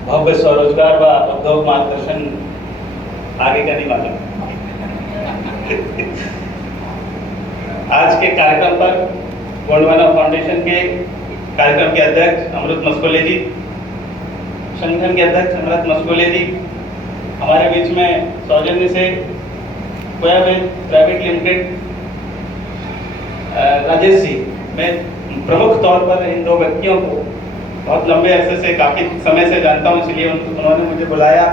भव्य स्वरोजगार व उद्योग मार्गदर्शन आगे का नहीं मालूम। आज के कार्यक्रम पर गोंडवाना फाउंडेशन के कार्यक्रम के अध्यक्ष अमृत मस्कोले जी, संगठन के अध्यक्ष अमृत मस्कोले जी, हमारे बीच में सौजन्य से प्राइवेट लिमिटेड राजेश जी, मैं प्रमुख तौर पर इन दो व्यक्तियों को बहुत लंबे अरसे से, काफ़ी समय से जानता हूँ, इसलिए उन्होंने मुझे बुलाया,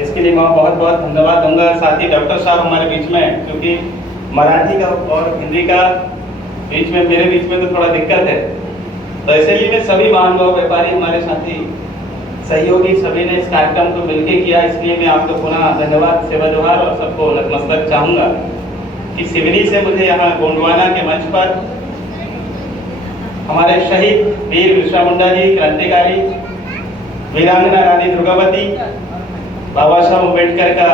इसके लिए मैं बहुत बहुत धन्यवाद दूंगा। साथ ही डॉक्टर साहब हमारे बीच में, क्योंकि मराठी का और हिंदी का बीच में मेरे बीच में तो थोड़ा दिक्कत है, तो इसलिए मैं सभी महानुभाव व्यापारी, हमारे साथी सहयोगी सभी ने इस कार्यक्रम को मिलकर किया, इसलिए मैं आपको पुनः धन्यवाद, सेवा जोहार और सबको नतमस्तक चाहूँगा कि सिवनी से मुझे यहाँ गोंडवाना के मंच पर हमारे शहीद वीर बिरसा मुंडा जी, क्रांतिकारी वीरांगना रानी दुर्गावती, बाबा साहब अम्बेडकर का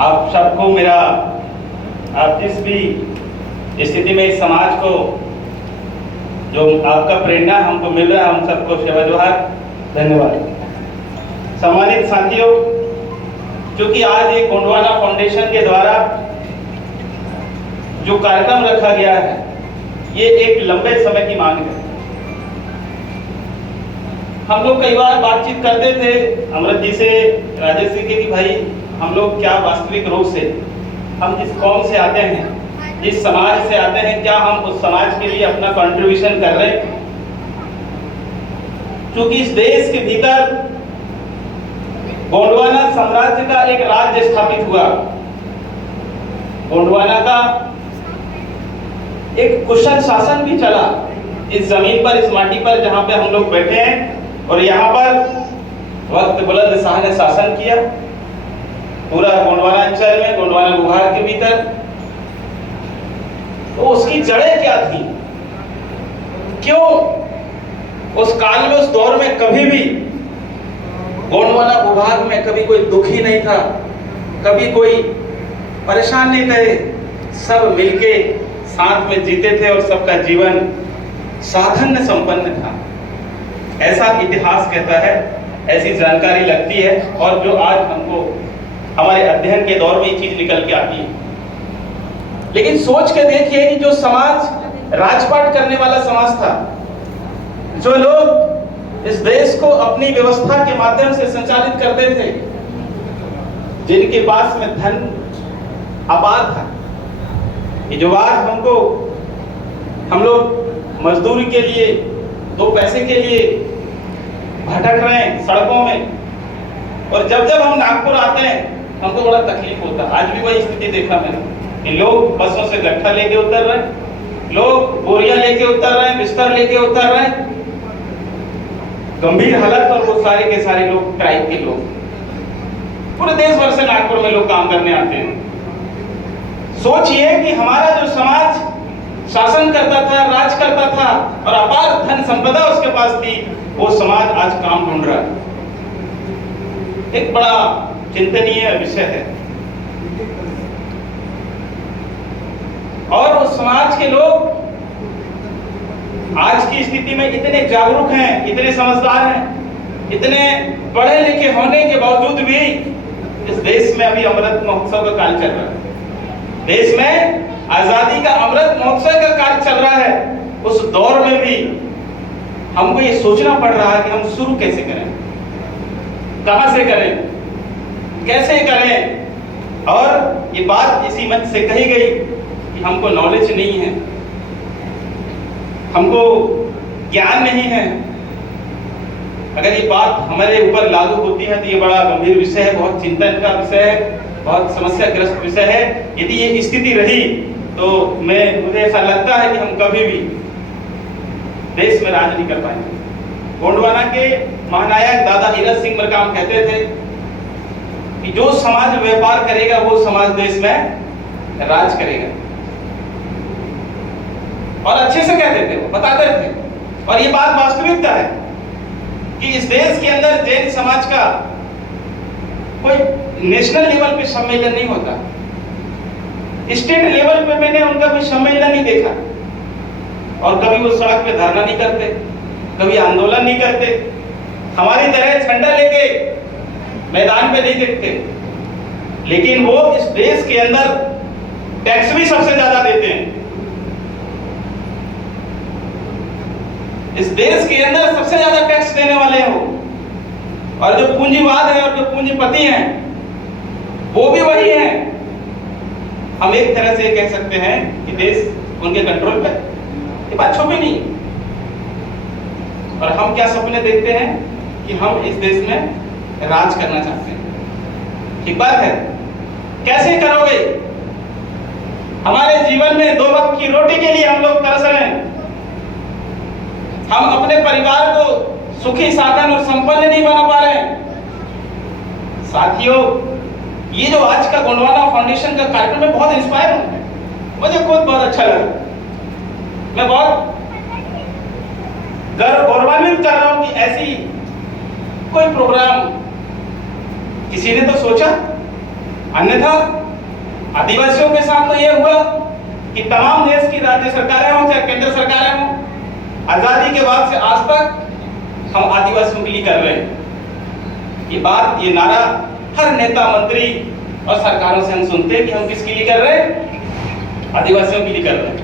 आप सबको मेरा, आप जिस भी स्थिति में इस समाज को जो आपका प्रेरणा हमको मिल रहा है, हम सबको सेवा जोहार, धन्यवाद। सम्मानित साथियों, क्योंकि आज एक गोंडवाना फाउंडेशन के द्वारा जो कार्यक्रम रखा गया है, ये एक लंबे समय की मांग है। हम लोग कई बार बातचीत करते थे अमृत जी से, राजेश जी के, कि भाई हम लोग क्या वास्तविक रूप से, हम जिस कौम से आते हैं, जिस समाज से आते हैं, क्या हम उस समाज के लिए अपना कंट्रीब्यूशन कर रहे हैं? क्योंकि इस देश के भीतर गोंडवाना साम्राज्य का एक राज्य स्थापित हुआ, गोंडवाना का एक कुशल शासन भी चला इस जमीन पर, इस माटी पर जहां पे हम लोग बैठे हैं, और यहाँ पर वक्त बुलंद शाह ने शासन किया पूरा गोंडवाना अंचल में, गोंडवाना विभाग के भीतर। तो उसकी जड़ें क्या थी? क्यों उस काल में, उस दौर में कभी भी गोंडवाना विभाग में कभी कोई दुखी नहीं था, कभी कोई परेशान नहीं थे, सब मिलके साथ में जीते थे और सबका जीवन साधन संपन्न था, ऐसा इतिहास कहता है, ऐसी जानकारी लगती है। और जो आज हमको हमारे अध्ययन के दौर में ये चीज निकल के आती है। लेकिन सोच के देखिए कि जो समाज राजपाट करने वाला समाज था, जो लोग इस देश को अपनी व्यवस्था के माध्यम से संचालित करते थे, जिनके पास में धन अपार था, ये जो आज हमको, हम लोग मजदूरी के लिए, दो पैसे के लिए भटक रहे हैं सड़कों में, और जब जब हम नागपुर आते हैं हमको बड़ा तकलीफ होता है। आज भी वही स्थिति देखा मैंने कि लोग बसों से गट्ठा लेके उतर रहे हैं, लोग बोरियां लेके उतर रहे हैं, बिस्तर लेके उतर रहे हैं, गंभीर हालत, और वो सारे के सारे लोग ट्राइब के लोग, पूरे देश भर से नागपुर में लोग काम करने आते हैं। सोचिए कि हमारा जो समाज शासन करता था, राज करता था, और अपार धन संपदा उसके पास थी, वो समाज आज काम ढूंढ रहा है। एक बड़ा चिंतनीय विषय है। और उस समाज के लोग आज की स्थिति में इतने जागरूक हैं, इतने समझदार हैं, इतने पढ़े लिखे होने के बावजूद भी इस देश में अभी अमृत महोत्सव का काल चल रहा है। देश में आजादी का अमृत महोत्सव का काल चल रहा है। उस दौर में भी हमको ये सोचना पड़ रहा है कि हम शुरू कैसे करें, कहां से करें, कैसे करें। और ये बात इसी मंच से कही गई कि हमको नॉलेज नहीं है, हमको ज्ञान नहीं है। अगर ये बात हमारे ऊपर लागू होती है तो ये बड़ा गंभीर विषय है, बहुत चिंतन का विषय है, बहुत समस्याग्रस्त विषय है। यदि ये स्थिति रही तो मुझे ऐसा लगता है कि हम कभी भी देश में राज नहीं कर पाएंगे। गोंडवाना के महानायक दादा हीरज सिंह मरकाम कहते थे कि जो समाज व्यापार करेगा वो समाज देश में राज करेगा, और अच्छे से कहते थे, वो बताते थे। और ये बात वास्तविकता है कि इस देश के अंदर जैन समाज का कोई नेशनल लेवल पे सम्मेलन नहीं होता, स्टेट लेवल पे मैंने उनका कोई सम्मेलन नहीं देखा, और कभी वो सड़क पे धरना नहीं करते, कभी आंदोलन नहीं करते, हमारी तरह झंडा लेके मैदान पे नहीं दिखते, लेकिन वो इस देश के अंदर टैक्स भी सबसे ज्यादा देते हैं। इस देश के अंदर सबसे ज्यादा टैक्स देने वाले हैं वो, और जो पूंजीवाद है और जो पूंजीपति हैं वो भी वही हैं। हम एक तरह से कह सकते हैं कि देश उनके कंट्रोल पे, ये बात छुपी नहीं। और हम क्या सपने देखते हैं कि हम इस देश में राज करना चाहते हैं। ठीक बात है, कैसे करोगे? हमारे जीवन में 2 वक्त की रोटी के लिए हम लोग तरस रहे हैं। हम अपने परिवार को सुखी साधन और संपन्न नहीं बना पा रहे हैं। साथियों, ये जो आज का गोंडवाना फाउंडेशन का कार्यक्रम है, बहुत इंस्पायर हूं। मुझे खुद बहुत अच्छा लगा। मैं बहुत गौरवान्वित कर रहा हूं कि ऐसी कोई प्रोग्राम किसी ने तो सोचा। अन्यथा आदिवासियों के साथ तो यह हुआ कि तमाम देश की राज्य सरकारें हों चाहे केंद्र सरकारें हों, आजादी के बाद से आज तक हम आदिवासियों के लिए कर रहे हैं। ये बात, ये नारा हर नेता मंत्री और सरकारों से हम सुनते हैं कि हम किसके लिए कर रहे हैं? आदिवासियों के लिए कर रहे हैं।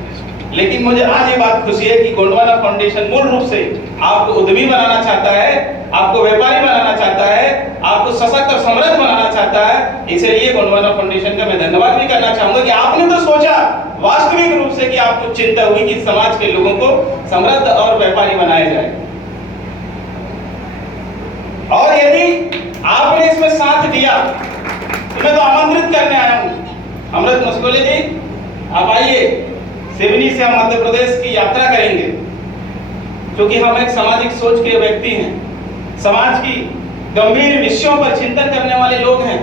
लेकिन मुझे आज ये बात खुशी है कि गोंडवाना फाउंडेशन मूल रूप से आपको उद्यमी बनाना चाहता है, आपको व्यापारी बनाना चाहता है, आपको सशक्त और समृद्ध बनाना चाहता है। इसलिए गोंडवाना फाउंडेशन का मैं धन्यवाद भी करना चाहूंगा कि आपने तो सोचा वास्तविक रूप से कि आपको चिंता हुई कि समाज के लोगों को समृद्ध और व्यापारी बनाया जाए। और यदि आपने इसमें साथ दिया तो मैं तो आमंत्रित करने आया हूं। अमृत मस्कोले जी, आप आइए। सिवनी से हम मध्य प्रदेश की यात्रा करेंगे, क्योंकि हम एक सामाजिक सोच के व्यक्ति हैं, समाज की गंभीर विषयों पर चिंतन करने वाले लोग हैं।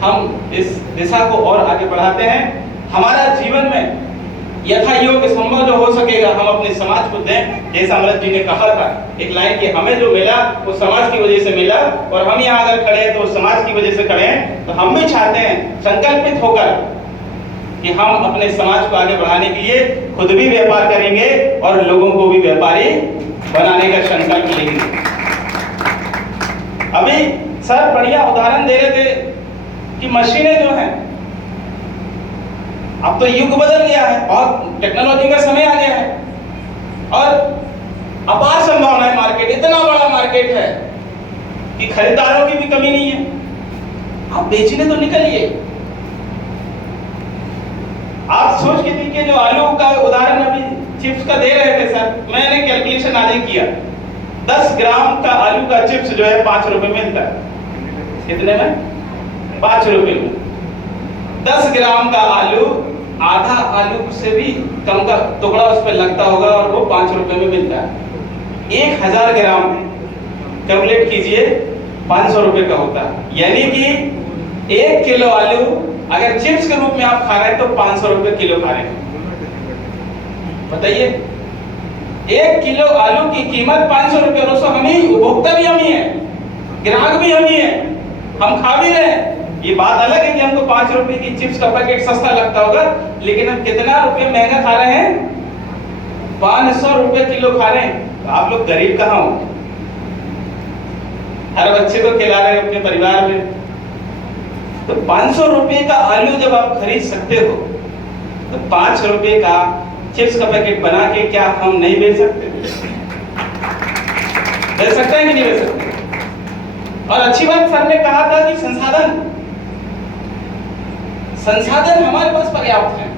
हम इस दिशा को और आगे बढ़ाते हैं। हमारा जीवन में यथायोग्य संभव जो हो सकेगा हम अपने समाज को दें। जैसा अमृत जी ने कहा था एक लाइन कि हमें जो मिला वो समाज की वजह से मिला, और हम यहाँ अगर खड़े हैं तो समाज की वजह से खड़े हैं। तो हम भी चाहते हैं संकल्पित होकर कि हम अपने समाज को आगे बढ़ाने के लिए खुद भी व्यापार करेंगे और लोगों को भी व्यापारी बनाने का संकल्प लेंगे। अभी सर बढ़िया उदाहरण दे रहे थे कि मशीनें जो हैं, अब तो युग बदल गया है, बहुत टेक्नोलॉजी का समय आ गया है और अपार संभावना है। मार्केट इतना बड़ा मार्केट है कि खरीदारों की भी कमी नहीं है। आप बेचने तो निकलिए। आप सोच के देखिए, जो आलू का उदाहरण अभी चिप्स का दे रहे थे सर, मैंने कैलकुलेशन आज ही किया। 10 ग्राम का आलू का चिप्स जो है 5 रुपए मिलता है। कितने में? 5 रुपए में 10 ग्राम का आलू, आधा आलू से भी कम का टुकड़ा उस पर लगता होगा और वो 5 रुपए में मिलता है। 1000 ग्राम कैलकुलेट कीजिए, 500 रुपए का होता है। यानी कि 1 किलो आलू अगर चिप्स के रूप में आप खा रहे हैं तो 500 रुपए किलो खा रहे हैं। बताइए, 1 किलो आलू की कीमत 500 रुपए, और उसको हम ही, उपभोक्ता भी हम ही है, ग्राहक भी हम ही है, हम खा भी रहे हैं। ये बात अलग है कि हमको 5 रुपए की चिप्स का पैकेट सस्ता लगता होगा, लेकिन हम कितना रुपए महंगा खा रहे हैं? 500 रुपए किलो खा रहे हैं। तो आप लोग गरीब कहाँ हो? हर बच्चे को खिला रहे हैं अपने परिवार में। तो 500 रुपए का आलू जब आप खरीद सकते हो तो 5 रुपए का चिप्स का पैकेट बना के क्या हम नहीं बेच सकते? बेच सकते हैं कि नहीं बेच सकते? और अच्छी बात सर ने कहा था कि संसाधन हमारे पास पर्याप्त है।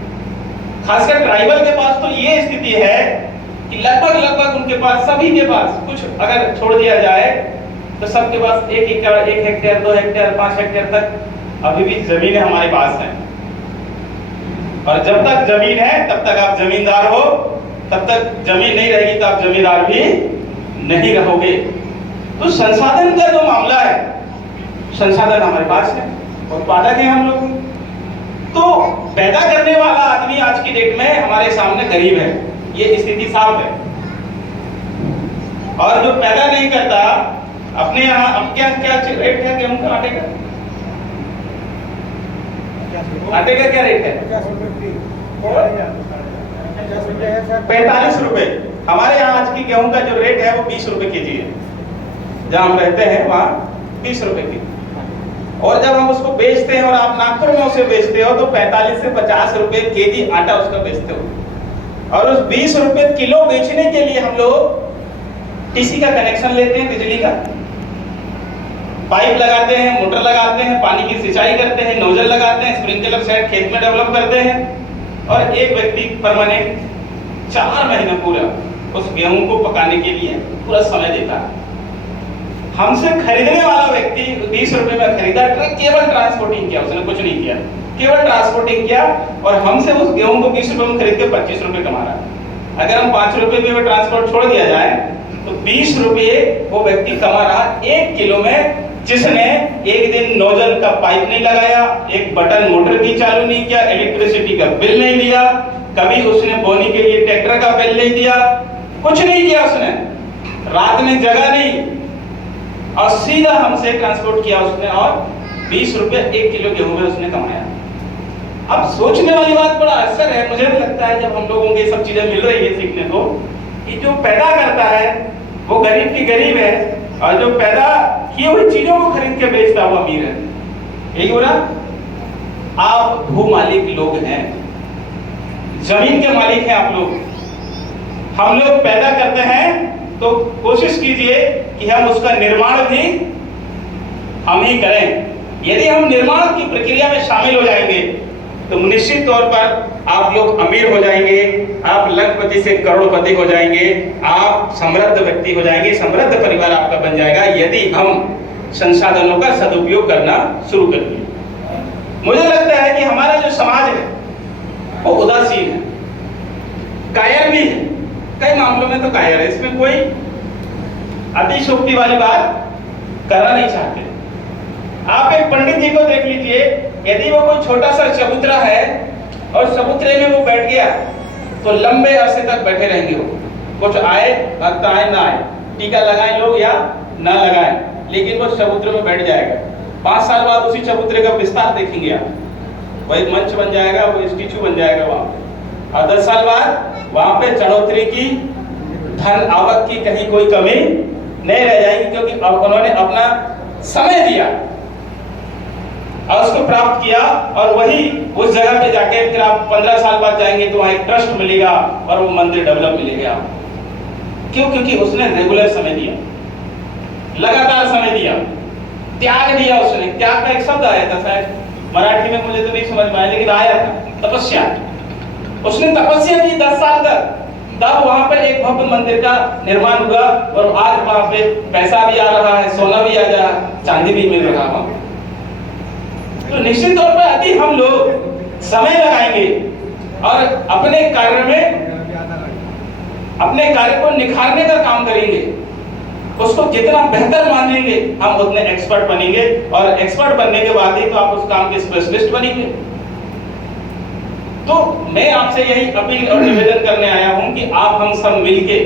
खासकर ट्राइबल के पास तो ये स्थिति है कि लगभग उनके पास, सभी के पास, कुछ अगर छोड़ दिया जाए तो सबके पास 1 एकड़, 1 हेक्टेयर, 2 हेक्टेयर, 5 हेक्टेयर तक अभी भी जमीनें हमारे पास हैं। और जब तक जमीन है तब तक आप जमींदार हो, तब तक जमीन नहीं रहेगी तो आप जमींदार भी नहीं रहोगे। तो संसाधन का जो मामला है, संसाधन हमारे पास है, उत्पादक है हम लोग। तो पैदा करने वाला आदमी आज की डेट में हमारे सामने गरीब है, ये स्थिति साफ है। और जो पैदा नहीं करता, अपने यहाँ अब क्या रेट है गेहूं का, आटे का? आटे का क्या रेट है? 45 रुपए। हमारे यहाँ आज की गेहूं का जो रेट है वो 20 रुपए केजी है। जहाँ हम रहते हैं वहाँ 20 रुपए की, और जब हम उसको बेचते हैं और आप नागपुर में उसे बेचते हो तो 45 से 50 रुपए केजी आटा उसका बेचते हो। और उस 20 रुपए किलो बेचने के लिए हम लोग टीसी का कनेक्शन लेते हैं, बिजली का पाइप लगाते हैं, मोटर लगाते हैं, पानी की सिंचाई करते हैं, नोजल लगाते हैं, स्प्रिंकलर सेट खेत में डेवलप करते हैं, और एक व्यक्ति परमानेंट 4 महीना पूरा उस गेहूं को पकाने के लिए पूरा समय देता है। हमसे खरीदने वाला व्यक्ति 20 रुपए में खरीदा, केवल ट्रांसपोर्टिंग किया, उसने कुछ नहीं किया, केवल ट्रांसपोर्टिंग किया, और हमसे उस गेहूं को 20 रुपए में खरीद के 25 रुपए कमा रहा है। अगर हम 5 रुपए में ट्रांसपोर्ट छोड़ दिया जाए तो 20 रुपए वो व्यक्ति कमा रहा 1 किलो में, जिसने एक दिन नोजल का पाइप नहीं लगाया, एक बटन मोटर की चालू नहीं किया, इलेक्ट्रिसिटी का बिल नहीं दिया, कभी उसने बोनी के लिए ट्रैक्टर का बिल नहीं दिया, कुछ नहीं किया उसने, रात में जगह नहीं, और सीधा हमसे ट्रांसपोर्ट किया उसने, और 20 रुपए 1 किलो गेहूं में उसने कमाया। अब सोचने वाली बात बड़ा असर है, मुझे भी लगता है जब हम लोगों को ये सब चीजें मिल रही है सीखने को, कि जो पैदा करता है वो गरीब की गरीब है, और जो पैदा किए हुई चीजों को खरीद के बेचता हुआ अमीर है। यही हो रहा। आप भू मालिक लोग हैं, जमीन के मालिक हैं आप लोग, हम लोग पैदा करते हैं तो कोशिश कीजिए कि हम उसका निर्माण भी हम ही करें। यदि हम निर्माण की प्रक्रिया में शामिल हो जाएंगे तो निश्चित तौर पर आप लोग अमीर हो जाएंगे, आप लखपति से करोड़पति हो जाएंगे, आप समृद्ध व्यक्ति हो जाएंगे, समृद्ध परिवार आपका बन जाएगा, यदि हम संसाधनों का सदुपयोग करना शुरू कर दें। मुझे लगता है कि हमारा जो समाज है वो उदासीन है, कायर भी है, कई मामलों में तो कायर है, इसमें कोई अतिशयोक्ति वाली बात करना नहीं चाहते। आप एक पंडित जी को देख लीजिए, यदि वो कोई छोटा सा चबूतरा है और चबूतरे में वो बैठ गया तो लंबे अरसे तक बैठे रहेंगे, वो कुछ आए भक्त आए ना आए, टीका लगाए लोग या ना लगाए, लेकिन वो चबूतरे में बैठ जाएगा। 5 साल बाद उसी चबूतरे का विस्तार देखेंगे आप, वो एक मंच बन जाएगा, वो स्टैचू बन जाएगा वहां पे, और 10 साल बाद वहां पे चढ़ोतरी की, धन आवक की कहीं कोई कमी नहीं रह जाएगी, क्योंकि अब उन्होंने अपना समय दिया और उसको प्राप्त किया। और वही उस जगह पे जाके फिर आप 15 साल बाद जाएंगे तो वहां एक ट्रस्ट मिलेगा और वो मंदिर डेवलप मिलेगा। क्यों? क्योंकि उसने रेगुलर समय दिया, लगातार समय दिया, त्याग दिया उसने। त्याग का एक शब्द आया था, शायद मराठी में मुझे तो नहीं समझ में आया, लेकिन आया था, तपस्या। उसने तपस्या की 10 साल तक, तब वहां पर एक भव्य मंदिर का निर्माण हुआ, और आज वहां पे पैसा भी आ रहा है, सोना भी आ जा रहा है, चांदी भी मिल रहा है। तो निश्चित तौर पर यदि हम लोग समय लगाएंगे और अपने कार्य में, अपने कार्य को निखारने का काम करेंगे, उसको जितना बेहतर मानेंगे हम उतने एक्सपर्ट बनेंगे, और एक्सपर्ट बनने के बाद ही तो आप उस काम के स्पेशलिस्ट बनेंगे। तो मैं आपसे यही अपील और निवेदन करने आया हूं कि आप हम सब मिलके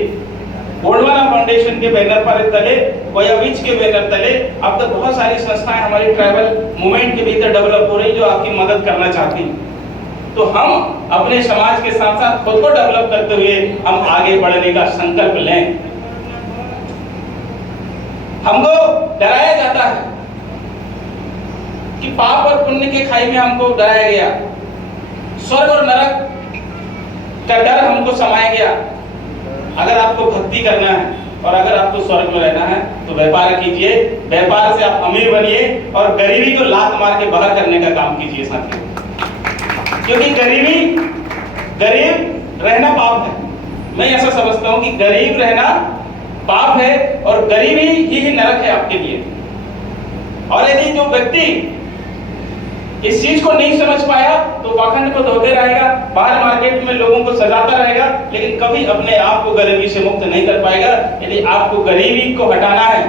गोंडवाना फाउंडेशन के बैनर पर तले, गोया बीच के बैनर तले, अब तक बहुत सारी संस्थाएं हमारी ट्राइबल मूवमेंट के भीतर डेवलप हो रही जो आपकी मदद करना चाहती हैं। तो हम अपने समाज के साथ साथ खुद को डेवलप करते हुए हम आगे बढ़ने का संकल्प लें। हमको डराया जाता है कि पाप और पुण्य के खाई में हमको डराया गया, स्वर्ग और नरक का डर हमको समाया गया। अगर आपको भक्ति करना है और अगर आपको स्वर्ग में रहना है तो व्यापार कीजिए, व्यापार से आप अमीर बनिए, और गरीबी को लात मार के बाहर करने का काम कीजिए साथियों। क्योंकि गरीब रहना पाप है। मैं ऐसा समझता हूं कि गरीब रहना पाप है और गरीबी ही नरक है आपके लिए। और यदि जो व्यक्ति इस चीज को नहीं समझ पाया तो पाखंड को धोते रहेगा, बाहर मार्केट में लोगों को सजाता रहेगा, लेकिन कभी अपने आप को गरीबी से मुक्त नहीं कर पाएगा। यदि आपको गरीबी को हटाना है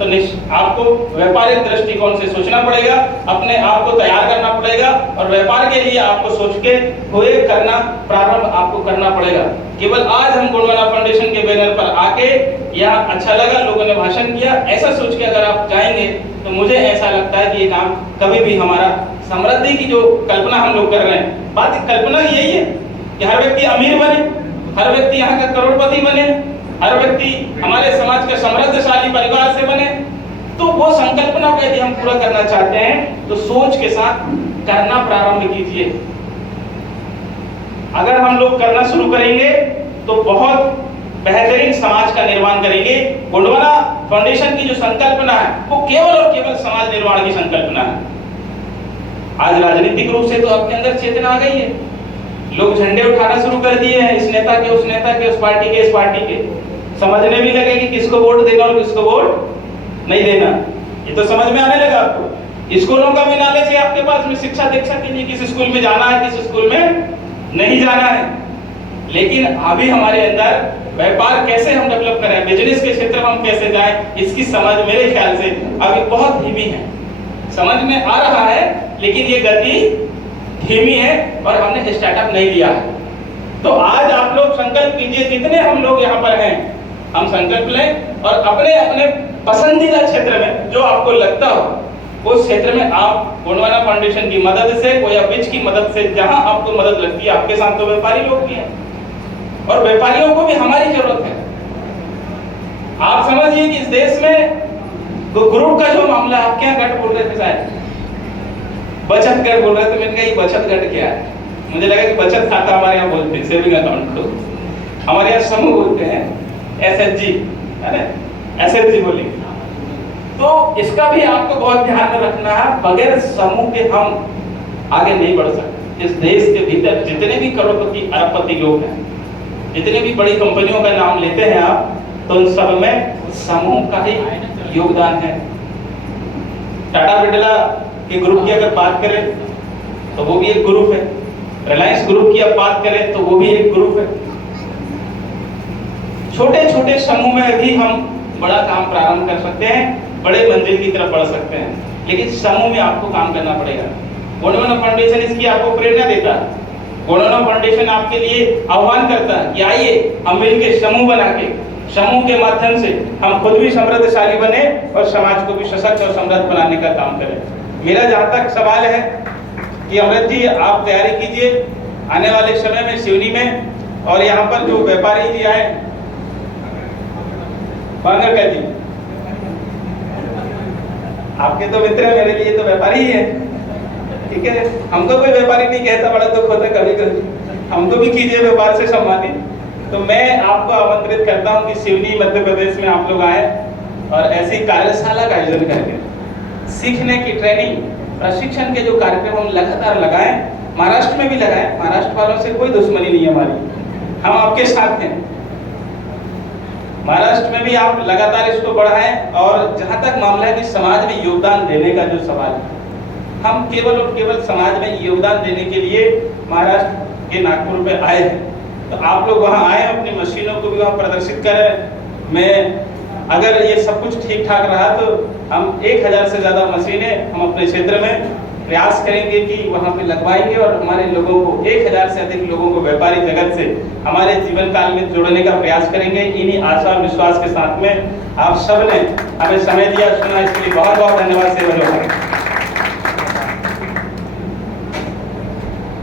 तो आपको व्यापारिक दृष्टिकोण से सोचना पड़ेगा, अपने आप को तैयार करना पड़ेगा, और व्यापार के लिए आपको सोच के हुए करना प्रारंभ आपको करना पड़ेगा। केवल आज हम गोंडवाना फाउंडेशन के बैनर पर आके यहाँ अच्छा लगा, लोगों ने भाषण किया, ऐसा सोच के अगर आप जाएंगे तो मुझे ऐसा लगता है कि ये काम कभी भी हमारा समृद्धि की जो कल्पना हम लोग कर रहे हैं, बात कल्पना यही है कि हर व्यक्ति अमीर बने, हर व्यक्ति यहाँ का करोड़पति बने, हर व्यक्ति हमारे समाज का समृद्धशाली परिवार से बने। तो वो संकल्पना को यदि हम पूरा करना चाहते हैं तो सोच के साथ करना प्रारंभ कीजिए। अगर हम लोग करना शुरू करेंगे तो बहुत बेहतरीन समाज का निर्माण करेंगे। गोंडवाना फाउंडेशन की जो संकल्पना है वो केवल और केवल समाज निर्माण की संकल्पना है। आज राजनीतिक रूप से तो आपके अंदर चेतना आ गई है, लोग झंडे उठाना शुरू कर दिए हैं, इस नेता के, उस नेता के, उस पार्टी के, इस पार्टी के। समझने भी लगे कि किसको वोट देना और किसको वोट नहीं देना, ये तो समझ में आने लगा आपको। स्कूलों का भी नॉलेज है आपके पास में, शिक्षा दीक्षा के लिए किस स्कूल में जाना है, किस स्कूल में नहीं जाना है। लेकिन अभी हमारे अंदर व्यापार कैसे हम डेवलप करें, बिजनेस के क्षेत्र में हम कैसे जाएं, इसकी समझ मेरे ख्याल से अभी बहुत धीमी है। समझ में आ रहा है लेकिन ये गति धीमी है और हमने स्टार्टअप नहीं लिया है। तो आज आप लोग संकल्प कीजिए, जितने हम लोग यहाँ पर हैं हम संकल्प लें और अपने अपने पसंदीदा क्षेत्र में जो आपको लगता हो उस क्षेत्र में आप गोंडवाना फाउंडेशन की मदद से, कोया बीच की मदद से, जहां आपको मदद लगती है। आपके साथ तो व्यापारी लोग भी हैं और व्यापारियों को भी हमारी जरूरत है। आप समझिए कि इस देश में तो ग्रुप का जो मामला, आप क्या गठ बोल रहे थे शायद, बचत गठ बोल रहे थे। मैंने कहा ये बचत गठ क्या है, मुझे लगा कि बचत खाता हमारे यहाँ बोलते हैं, सेविंग अकाउंट को हमारे यहाँ समूह बोलते हैं, एसएचजी है ना, एसएचजी बोलेंगे। तो इसका भी आपको बहुत ध्यान में रखना है। बगैर समूह के हम आगे नहीं बढ़ सकते। इस देश के भीतर जितने भी करोड़पति अरबपति लोग हैं, जितने भी बड़ी कंपनियों का नाम लेते हैं आप, तो उन सब में समूह का ही योगदान है। टाटा बिरला के ग्रुप की अगर बात करें तो वो भी एक ग्रुप है, रिलायंस ग्रुप की अब बात करें तो वो भी एक ग्रुप है। छोटे छोटे समूह में भी हम बड़ा काम प्रारंभ कर सकते हैं, बड़े मंजिल की तरफ बढ़ सकते हैं, लेकिन समूह में आपको काम करना पड़ेगा। गोंडवाना फाउंडेशन इसकी आपको प्रेरणा देता है। गोंडवाना फाउंडेशन आपके लिए आह्वान करता है कि आइए हम मिलकर समूह बना के, समूह के माध्यम से हम खुद भी समृद्धशाली बने और समाज को भी सशक्त और समृद्ध बनाने का काम करें। मेरा जहाँ तक सवाल है कि अमृत जी आप तैयारी कीजिए आने वाले समय में सिवनी में, और यहाँ पर जो व्यापारी जी आए बांगरकर जी, आपके तो मित्र है, मेरे लिए तो व्यापारी ही है, ठीक है। हमको कोई व्यापारी नहीं कहता, बड़ा दुख होता कभी कभी, हमको भी कीजिए व्यापार से सम्मानित। तो मैं आपको आमंत्रित करता हूं कि सिवनी मध्य प्रदेश में आप लोग आए और ऐसी कार्यशाला का आयोजन करके सीखने की ट्रेनिंग, प्रशिक्षण के जो कार्यक्रम हम लगातार लगाएं, महाराष्ट्र में भी लगाएं। महाराष्ट्र वालों से कोई दुश्मनी नहीं है हमारी, हम आपके साथ हैं। महाराष्ट्र में भी आप लगातार इसको बढ़ाएं। और जहां तक मामला है कि समाज में योगदान देने का जो सवाल है, हम केवल और केवल समाज में योगदान देने के लिए महाराष्ट्र के नागपुर में आए हैं। तो आप लोग वहां आए, अपनी मशीनों को भी वहां प्रदर्शित करें। मैं अगर ये सब कुछ ठीक ठाक रहा तो हम 1000 से ज्यादा मशीनें हम अपने क्षेत्र में प्रयास करेंगे कि वहां पे लगवाएंगे और हमारे लोगों को 1000 से अधिक लोगों को व्यापारी जगत से हमारे जीवन काल में जोड़ने का प्रयास करेंगे। इन्हीं आशा और विश्वास के साथ में आप सब ने हमें समय दिया, सुना, इसके लिए बहुत बहुत धन्यवाद। सेवा